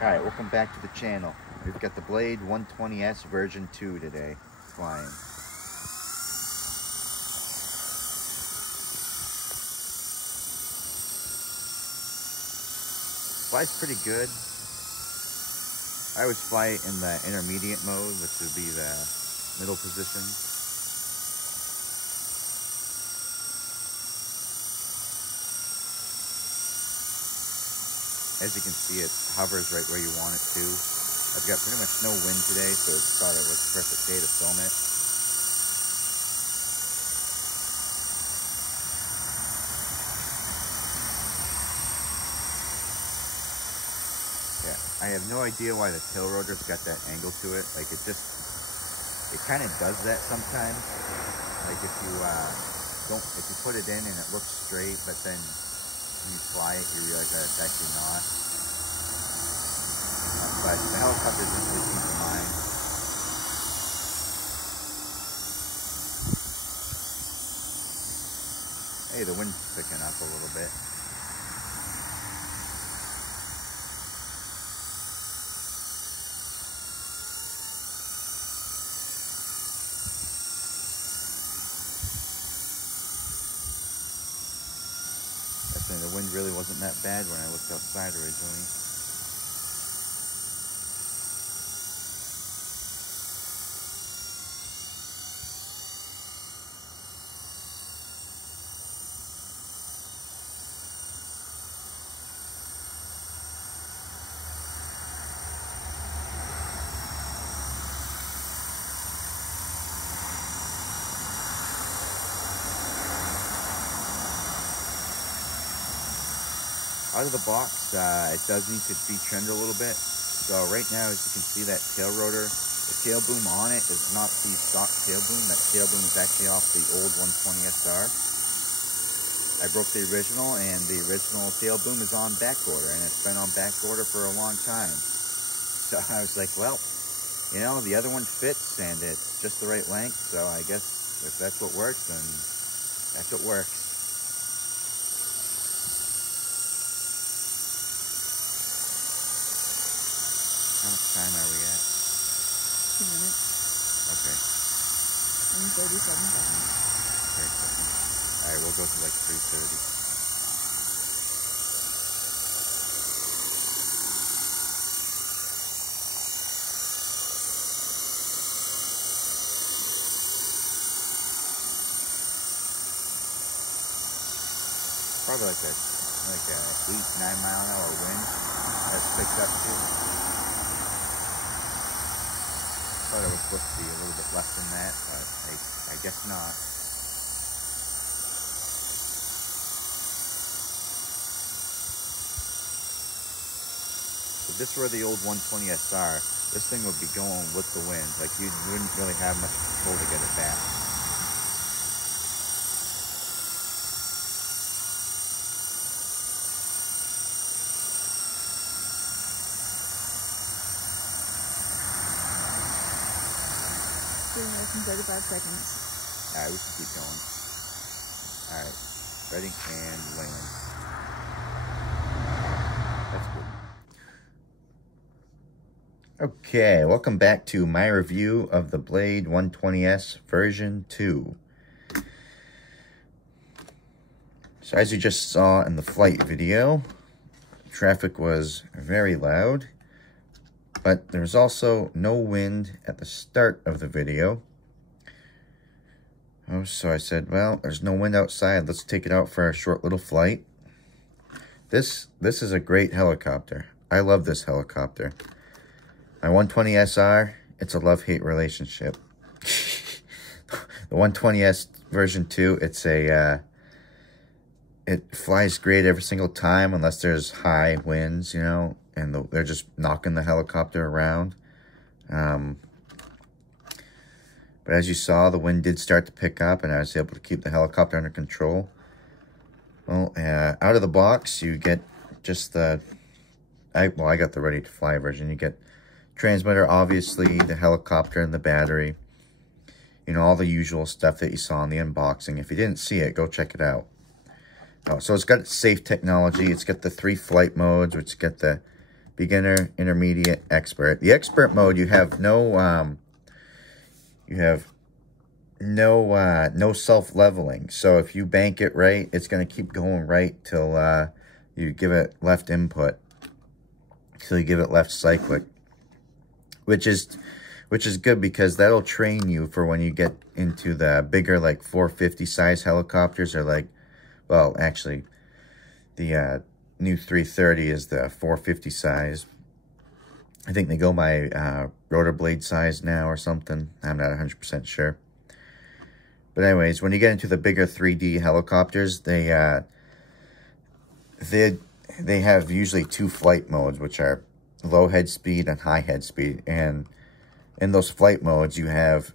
Alright, welcome back to the channel. We've got the Blade 120S version 2 today, flying. Flies pretty good. I always fly it in the intermediate mode, which would be the middle position. As you can see, it hovers right where you want it to. I've got pretty much no wind today, so I thought it was a perfect day to film it. Yeah, I have no idea why the tail rotor's got that angle to it. Like, it kind of does that sometimes. Like, if you put it in and it looks straight, but then when you fly it, you realize that it's actually not. But the helicopter doesn't really seem to mind. Hey, the wind's picking up a little bit. The wind really wasn't that bad when I looked outside originally. Out of the box, it does need to be trimmed a little bit. So right now, as you can see, that tail rotor, the tail boom on it is not the stock tail boom. That tail boom is actually off the old 120 SR. I broke the original, and the original tail boom is on back order, and it's been on back order for a long time. So I was like, well, you know, the other one fits, and it's just the right length. So I guess if that's what works, then that's what works. How much time are we at? 2 minutes. Okay. And 37 seconds. 30 seconds. Alright, we'll go to like 3:30. Probably like a 8-9 mile an hour wind that's picked up to. Thought it was supposed to be a little bit less than that, but I guess not. If this were the old 120 SR, this thing would be going with the wind. Like, you wouldn't really have much control to get it back. Less than 35 seconds. Alright, we can keep going. Alright, ready and land. That's good. Okay, welcome back to my review of the Blade 120S version 2. So as you just saw in the flight video, traffic was very loud. But there was also no wind at the start of the video. Oh, so I said, well, there's no wind outside. Let's take it out for a short little flight. This is a great helicopter. I love this helicopter. My 120 SR, it's a love-hate relationship. The 120S version 2, it flies great every single time unless there's high winds, you know, and they're just knocking the helicopter around. But as you saw, the wind did start to pick up, and I was able to keep the helicopter under control. Well, out of the box, you get just I got the ready-to-fly version. You get transmitter, obviously, the helicopter and the battery. You know, all the usual stuff that you saw in the unboxing. If you didn't see it, go check it out. Oh, so it's got safe technology. It's got the 3 flight modes, which get the beginner, intermediate, expert. The expert mode, you have no no self-leveling. So if you bank it right, it's going to keep going right till you give it left input. So you give it left cyclic, which is good because that'll train you for when you get into the bigger, like 450 size helicopters, or like, well, actually the new 330 is the 450 size. I think they go by rotor blade size now or something. I'm not 100% sure. But anyways, when you get into the bigger 3D helicopters, they have usually two flight modes, which are low head speed and high head speed. And in those flight modes, you have,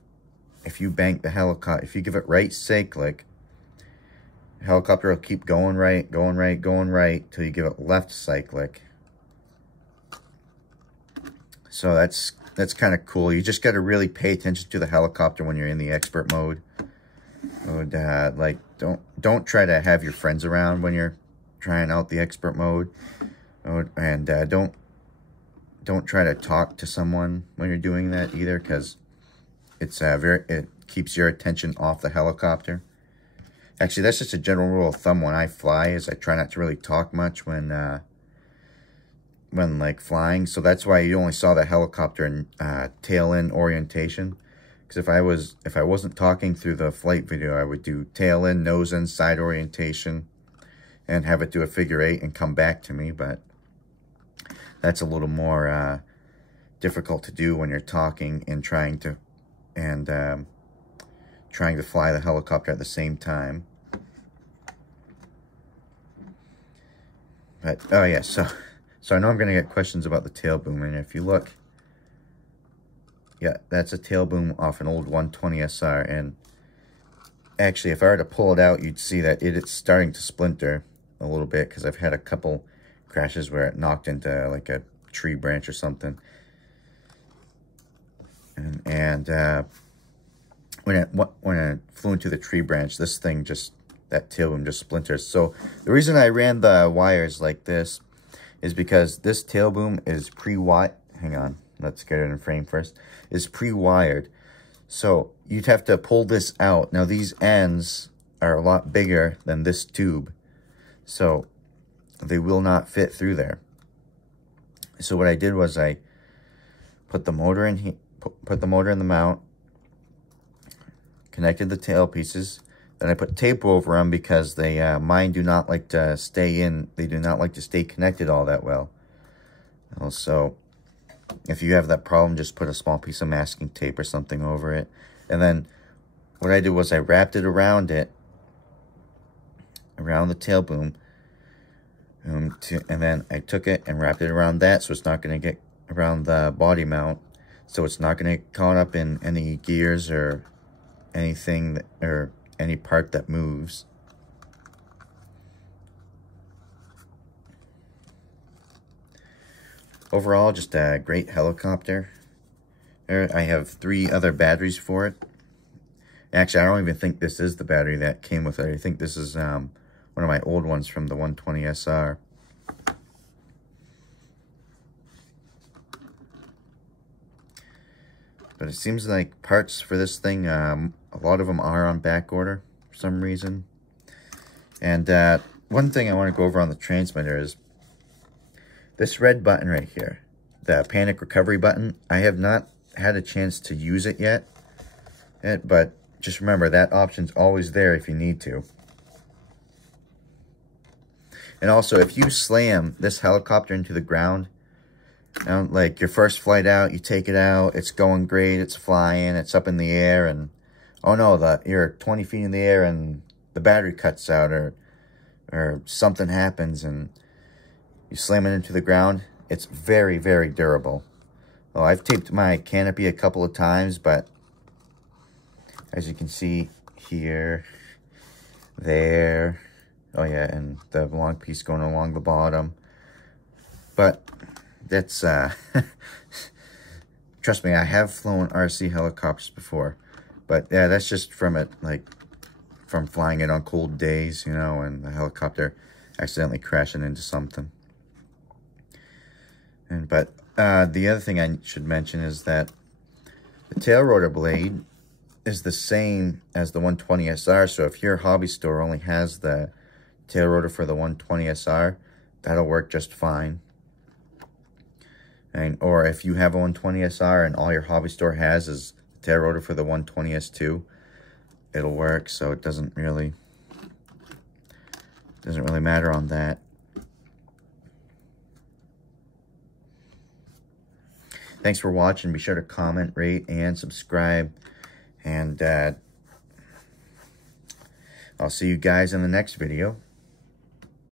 if you bank the helicopter, if you give it right cyclic, the helicopter will keep going right, till you give it left cyclic. So that's kind of cool. You just got to really pay attention to the helicopter when you're in the expert mode. Like, don't try to have your friends around when you're trying out the expert mode, and don't try to talk to someone when you're doing that either, because it keeps your attention off the helicopter. Actually, that's just a general rule of thumb when I fly, is I try not to really talk much when like flying. So that's why you only saw the helicopter in tail in orientation. Because if I wasn't talking through the flight video, I would do tail in, nose in, side orientation, and have it do a figure 8 and come back to me. But that's a little more difficult to do when you're talking and trying to fly the helicopter at the same time. But oh yeah, so I know I'm gonna get questions about the tail boom, and if you look, yeah, that's a tail boom off an old 120 SR, and actually, if I were to pull it out, you'd see that it's starting to splinter a little bit, because I've had a couple crashes where it knocked into like a tree branch or something, and when it flew into the tree branch, this thing that tail boom just splinters. So the reason I ran the wires like this is because this tail boom is pre-wired. Hang on, let's get it in frame first. Is pre-wired, so you'd have to pull this out. Now these ends are a lot bigger than this tube, so they will not fit through there. So what I did was I put the motor in put the motor in the mount, connected the tail pieces, then I put tape over them because mine do not like to stay in. They do not like to stay connected all that well. Also, if you have that problem, just put a small piece of masking tape or something over it. And then what I did was I wrapped it around the tail boom, and then I took it and wrapped it around that, so it's not going to get around the body mount, so it's not going to get caught up in any gears or anything, or any part that moves. Overall, just a great helicopter. I have 3 other batteries for it. Actually, I don't even think this is the battery that came with it. I think this is one of my old ones from the 120 SR. But it seems like parts for this thing, a lot of them are on back order for some reason. And one thing I want to go over on the transmitter is this red button right here, the panic recovery button. I have not had a chance to use it yet, but just remember that option's always there if you need to. And also, if you slam this helicopter into the ground, like your first flight out, you take it out, it's going great, it's flying, it's up in the air, and oh no, you're 20 feet in the air and the battery cuts out, or something happens and you slam it into the ground, it's very, very durable. Well, I've taped my canopy a couple of times, but as you can see here, there, oh yeah, and the long piece going along the bottom. But that's, trust me, I have flown RC helicopters before, but yeah, that's just from flying it on cold days, you know, and the helicopter accidentally crashing into something. But the other thing I should mention is that the tail rotor blade is the same as the 120 SR. So if your hobby store only has the tail rotor for the 120 SR, that'll work just fine. Or if you have a 120 SR and all your hobby store has is tail rotor for the 120 S2, it'll work. So it doesn't really matter on that. Thanks for watching. Be sure to comment, rate, and subscribe. And I'll see you guys in the next video.